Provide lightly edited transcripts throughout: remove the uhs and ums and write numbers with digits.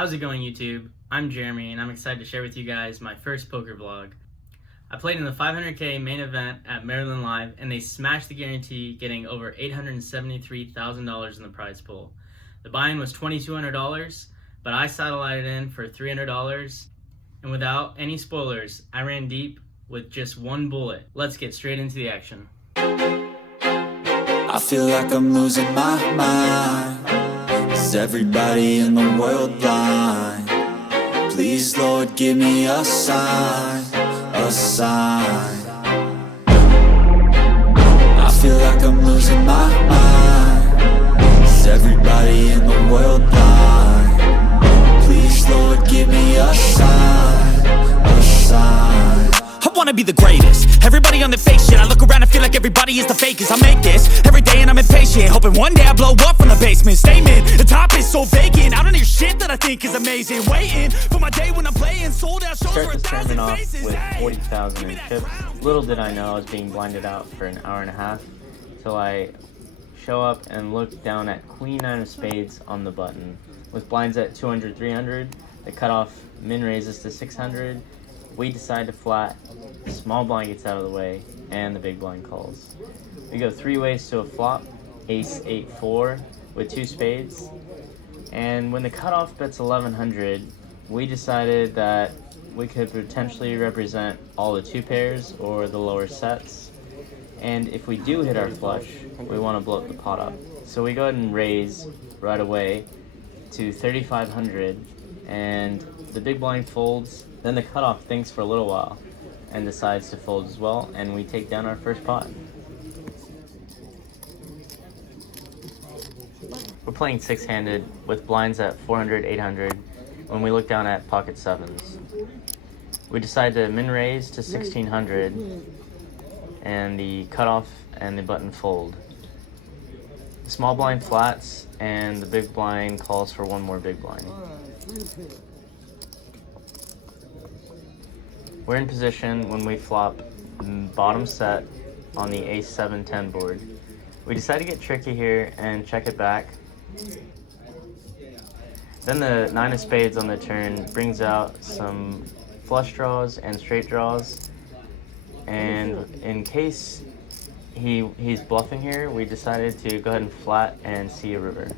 How's it going, YouTube? I'm Jeremy, and I'm excited to share with you guys my first poker vlog. I played in the 500K main event at Maryland Live, and they smashed the guarantee, getting over $873,000 in the prize pool. The buy-in was $2,200, but I satellited in for $300, and without any spoilers, I ran deep with just one bullet. Let's get straight into the action. I feel like I'm losing my mind. Is everybody in the world blind? Please, Lord, give me a sign, a sign. I feel like I'm losing my mind. Is everybody in the world blind? Please, Lord, give me a sign, a sign. I wanna be the greatest. Everybody on the fake shit. I look around and feel like everybody is the fakest. I make this every day and I'm impatient, hoping one day I blow up from the basement. Statement, the top is so vacant. I don't hear shit that I think is amazing. Waiting for my day when I'm playing sold out shows for 1,000 faces. With 40,000 in chips. Little did I know I was being blinded out for an hour and a half till I show up and look down at Queen 9 of spades on the button. With blinds at 200, 300, the cutoff min raises to 600. We decide to flat, the small blind gets out of the way, and the big blind calls. We go three ways to a flop, ace 8-4 with two spades, and when the cutoff bets 1100, we decided that we could potentially represent all the two pairs or the lower sets, and if we do hit our flush, we want to blow up the pot up. So we go ahead and raise right away to 3,500, and the big blind folds. Then the cutoff thinks for a little while and decides to fold as well, and we take down our first pot. We're playing six-handed with blinds at 400, 800 when we look down at pocket sevens. We decide to min raise to 1,600, and the cutoff and the button fold. The small blind flats, and the big blind calls for one more big blind. We're in position when we flop bottom set on the ace 7-10 board. We decide to get tricky here and check it back. Then the 9 of spades on the turn brings out some flush draws and straight draws. And in case he's bluffing here, we decided to go ahead and flat and see a river.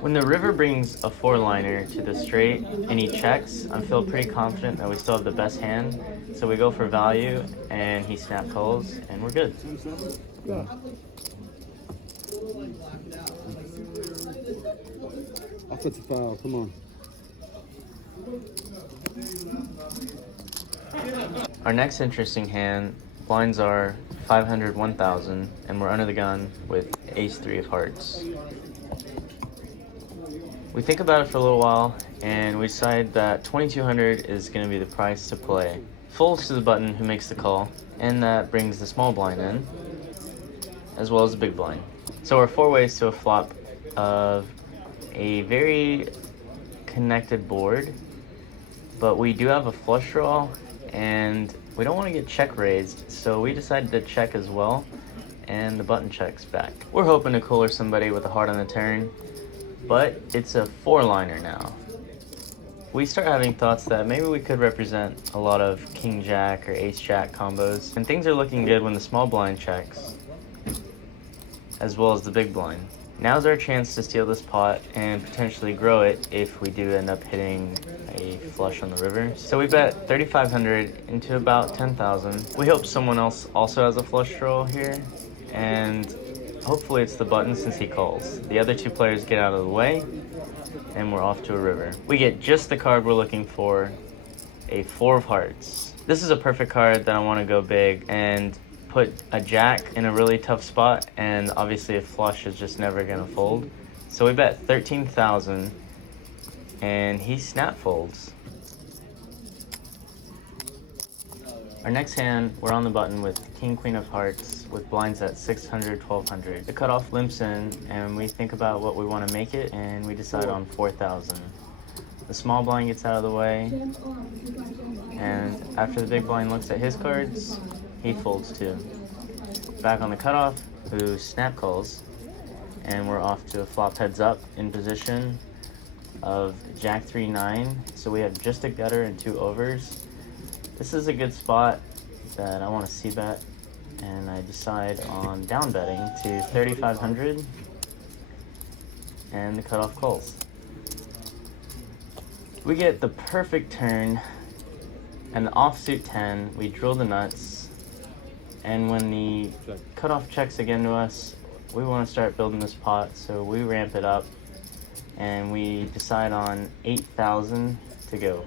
When the river brings a four-liner to the straight and he checks, I feel pretty confident that we still have the best hand. So we go for value and he snap calls and we're good. Offensive foul, come on. Our next interesting hand, blinds are 500, 1,000, and we're under the gun with ace 3 of hearts. We think about it for a little while, and we decide that 2,200 is going to be the price to play. Folds to the button who makes the call, and that brings the small blind in, as well as the big blind. So we're four ways to a flop of a very connected board, but we do have a flush draw, and we don't want to get check raised, so we decided to check as well, and the button checks back. We're hoping to cooler somebody with a heart on the turn, but it's a four-liner now. We start having thoughts that maybe we could represent a lot of king-jack or ace-jack combos, and things are looking good when the small blind checks, as well as the big blind. Now's our chance to steal this pot and potentially grow it if we do end up hitting a flush on the river. So we bet 3,500 into about 10,000. We hope someone else also has a flush draw here, and hopefully it's the button since he calls. The other two players get out of the way, and we're off to a river. We get just the card we're looking for, a 4 of hearts. This is a perfect card that I want to go big and put a jack in a really tough spot, and obviously a flush is just never gonna fold. So we bet 13,000, and he snap folds. Our next hand, we're on the button with king, queen of hearts with blinds at 600, 1,200. The cutoff limps in, and we think about what we want to make it, and we decide on 4,000. The small blind gets out of the way, and after the big blind looks at his cards, he folds too. Back on the cutoff, who snap calls, and we're off to a flop heads up in position of Jack 3-9, so we have just a gutter and 2 overs. This is a good spot that I want to c-bet, and I decide on down betting to 3,500, and the cutoff calls. We get the perfect turn, and the offsuit 10, we drill the nuts, and when the cutoff checks again to us, we want to start building this pot, so we ramp it up, and we decide on 8,000 to go.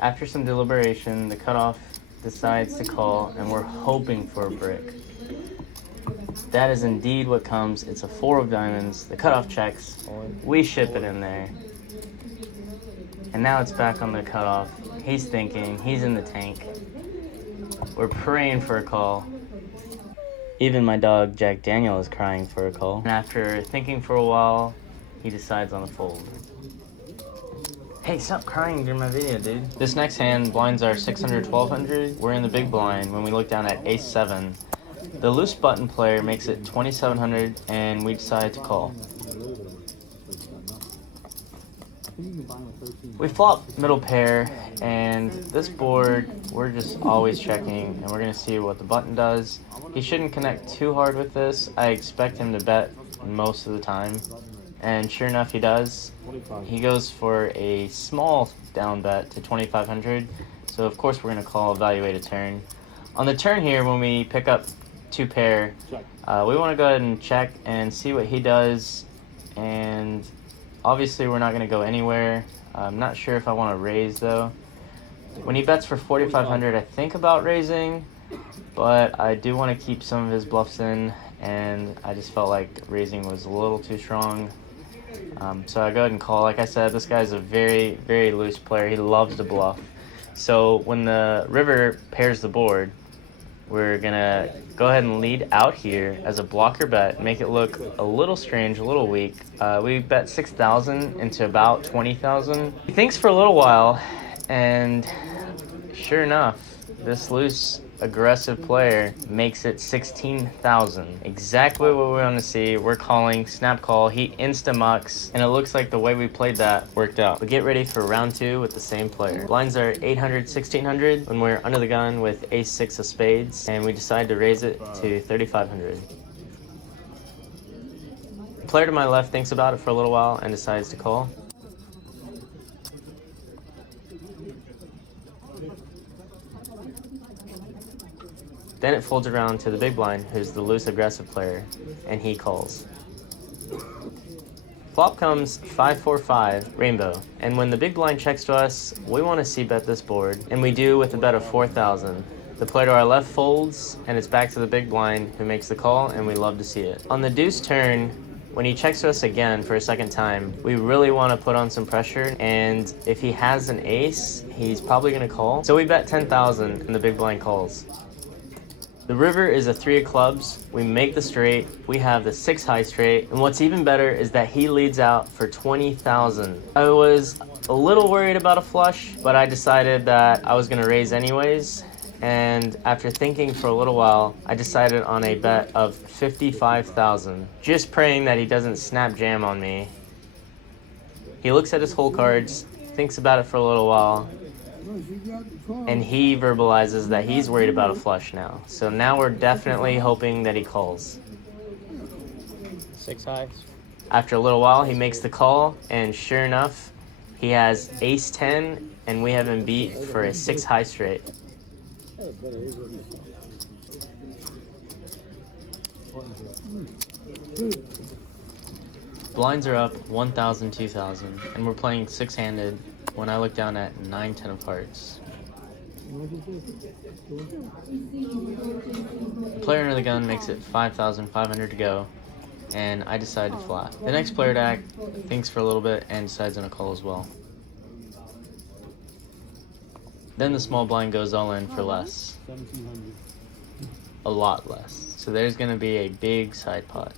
After some deliberation, the cutoff decides to call, and we're hoping for a brick. That is indeed what comes. It's a 4 of diamonds. The cutoff checks. We ship it in there. And now it's back on the cutoff. He's thinking. He's in the tank. We're praying for a call. Even my dog, Jack Daniel, is crying for a call. And after thinking for a while, he decides on a fold. Hey, stop crying during my video, dude. This next hand, blinds are 600, 1200. We're in the big blind when we look down at ace 7. The loose button player makes it 2700, and we decide to call. We flop middle pair, and this board, we're just always checking, and we're gonna see what the button does. He shouldn't connect too hard with this. I expect him to bet most of the time, and sure enough, he does. He goes for a small down bet to 2500, so of course we're gonna call evaluate a turn. On the turn here, when we pick up 2 pair, we want to go ahead and check and see what he does, and obviously we're not going to go anywhere. I'm not sure if I want to raise though. When he bets for 4,500, I think about raising, but I do want to keep some of his bluffs in, and I just felt like raising was a little too strong. So I go ahead and call. Like I said, this guy's a very, very loose player. He loves to bluff. So when the river pairs the board, we're gonna go ahead and lead out here as a blocker bet, make it look a little strange, a little weak. We bet 6,000 into about 20,000. He thinks for a little while, and sure enough, this loose, aggressive player makes it 16,000. Exactly what we want to see. We're calling, snap call, he insta-mucks, and it looks like the way we played that worked out. We get ready for round 2 with the same player. Blinds are 800, 1600 when we're under the gun with ace 6 of spades, and we decide to raise it to 3,500. The player to my left thinks about it for a little while and decides to call. Then it folds around to the big blind, who's the loose aggressive player, and he calls. Flop comes 5-4-5, rainbow, and when the big blind checks to us, we want to c-bet this board, and we do with a bet of 4,000. The player to our left folds, and it's back to the big blind, who makes the call, and we love to see it. On the deuce turn, when he checks to us again for a second time, we really want to put on some pressure, and if he has an ace, he's probably going to call. So we bet 10,000, and the big blind calls. The river is a 3 of clubs. We make the straight. We have the 6 high straight. And what's even better is that he leads out for 20,000. I was a little worried about a flush, but I decided that I was going to raise anyways. And after thinking for a little while, I decided on a bet of 55,000. Just praying that he doesn't snap jam on me. He looks at his hole cards, thinks about it for a little while, and he verbalizes that he's worried about a flush now. So now we're definitely hoping that he calls. 6 highs. After a little while, he makes the call, and sure enough, he has ace 10, and we have him beat for a 6 high straight. Blinds are up 1,000, 2,000, and we're playing 6-handed when I look down at 9, 10 of hearts. The player under the gun makes it 5,500 to go, and I decide to flat. The next player to act thinks for a little bit and decides on a call as well. Then the small blind goes all in for less. A lot less. So there's going to be a big side pot.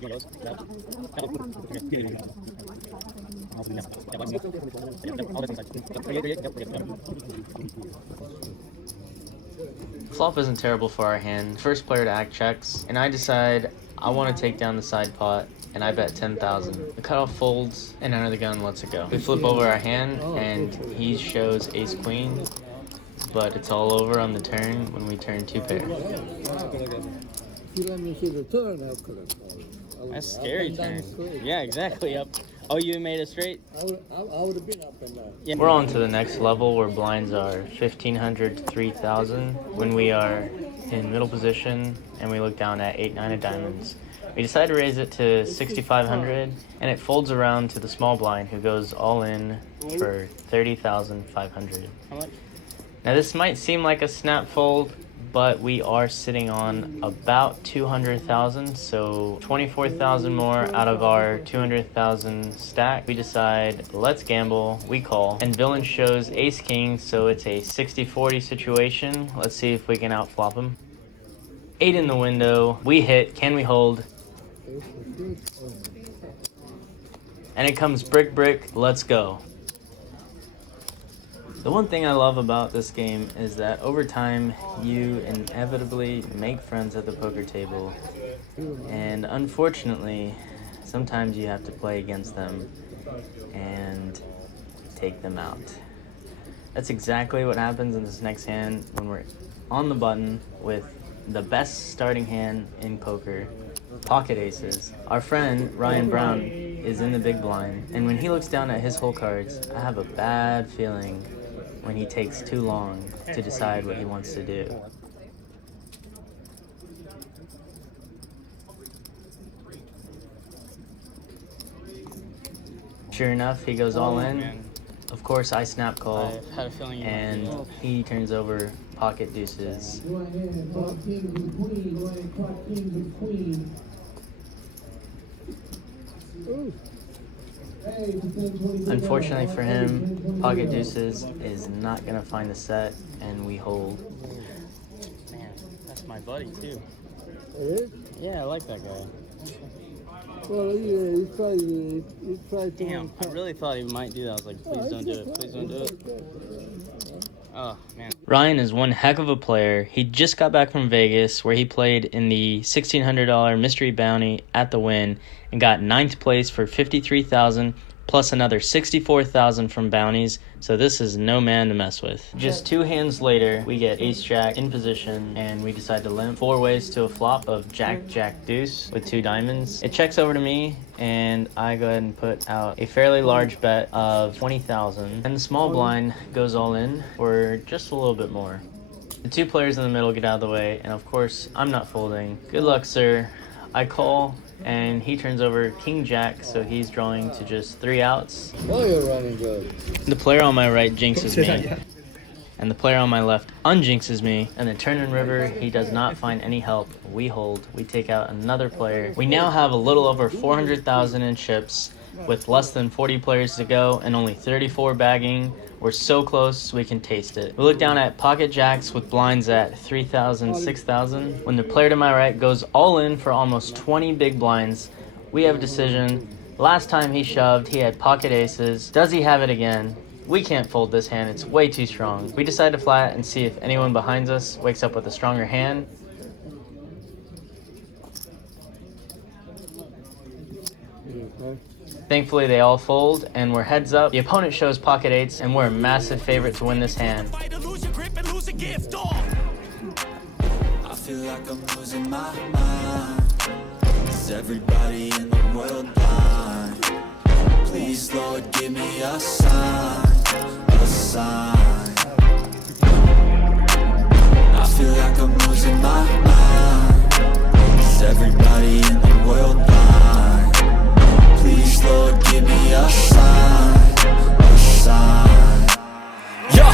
Flop isn't terrible for our hand. First player to act checks, and I decide I want to take down the side pot, and I bet 10,000. The cutoff folds, and under the gun lets it go. We flip over our hand, and he shows ace queen, but it's all over on the turn when we turn 2 pair. That's scary turn. Yeah, exactly. Up. Oh, you made it straight? I would have been up and down. Yeah. We're on to the next level where blinds are 1,500 to 3,000 when we are in middle position and we look down at 8-9 of diamonds. We decide to raise it to 6,500 and it folds around to the small blind who goes all in for 30,500. How much? Now this might seem like a snap fold, but we are sitting on about 200,000, so 24,000 more out of our 200,000 stack. We decide, let's gamble, we call, and villain shows ace king, so it's a 60-40 situation. Let's see if we can outflop him. 8 in the window, we hit, can we hold? And it comes brick, brick, let's go. The one thing I love about this game is that over time you inevitably make friends at the poker table, and unfortunately sometimes you have to play against them and take them out. That's exactly what happens in this next hand when we're on the button with the best starting hand in poker, pocket aces. Our friend Ryan Brown is in the big blind, and when he looks down at his hole cards, I have a bad feeling when he takes too long to decide what he wants to do. Sure enough, he goes all in. Of course, I snap call, I had a feeling you and he turns over pocket deuces. Unfortunately for him, pocket deuces is not gonna find the set, and we hold. Man, that's my buddy too. It is? Yeah, I like that guy. Well, yeah, he tried to... Damn, I really thought he might do that. I was like, please don't do it. Please don't do it. Oh, man. Ryan is one heck of a player. He just got back from Vegas where he played in the $1,600 mystery bounty at the Wynn and got 9th place for $53,000 plus another $64,000 from bounties. So this is no man to mess with. Just 2 hands later, we get ace jack in position and we decide to limp 4 ways to a flop of jack, jack, deuce with 2 diamonds. It checks over to me and I go ahead and put out a fairly large bet of 20,000, and the small blind goes all in for just a little bit more. The 2 players in the middle get out of the way, and of course I'm not folding. Good luck, sir. I call, and he turns over king jack, so he's drawing to just 3 outs. Oh, you're running good. The player on my right jinxes me, and the player on my left unjinxes me, and the turn and river, he does not find any help. We hold. We take out another player. We now have a little over 400,000 in chips with less than 40 players to go and only 34 bagging. We're so close we can taste it. We look down at pocket jacks with blinds at 3,000, 6,000. When the player to my right goes all in for almost 20 big blinds, we have a decision. Last time he shoved, he had pocket aces. Does he have it again? We can't fold this hand, it's way too strong. We decide to flat and see if anyone behind us wakes up with a stronger hand. Thankfully, they all fold, and we're heads up. The opponent shows pocket eights, and we're a massive favorite to win this hand. I feel like I'm losing my mind. Is everybody in the world blind? Please, Lord, give me a sign, a sign. I feel like I'm losing my mind. Is everybody in the world blind? Please, Lord, give me a sign, a sign. Yeah,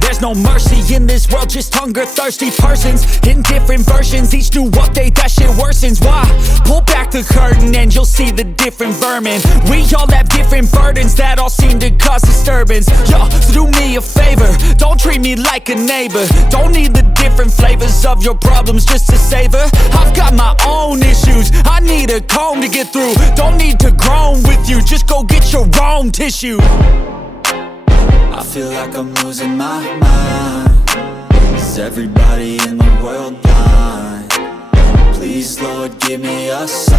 there's no mercy in this world, just hunger-thirsty persons in different versions. Each new update, that shit worsens. Why? Pull back the curtain and you'll see the different vermin. We all have different burdens that all seem to cause disturbance. Yo, so do me a favor, don't treat me like a neighbor. Don't need the different flavors of your problems just to savor. I've got my own issues, I need a comb to get through. Don't need to groan with you, just go get your own tissue. I feel like I'm losing my mind. Is everybody in the world blind? Please, Lord, give me a sign.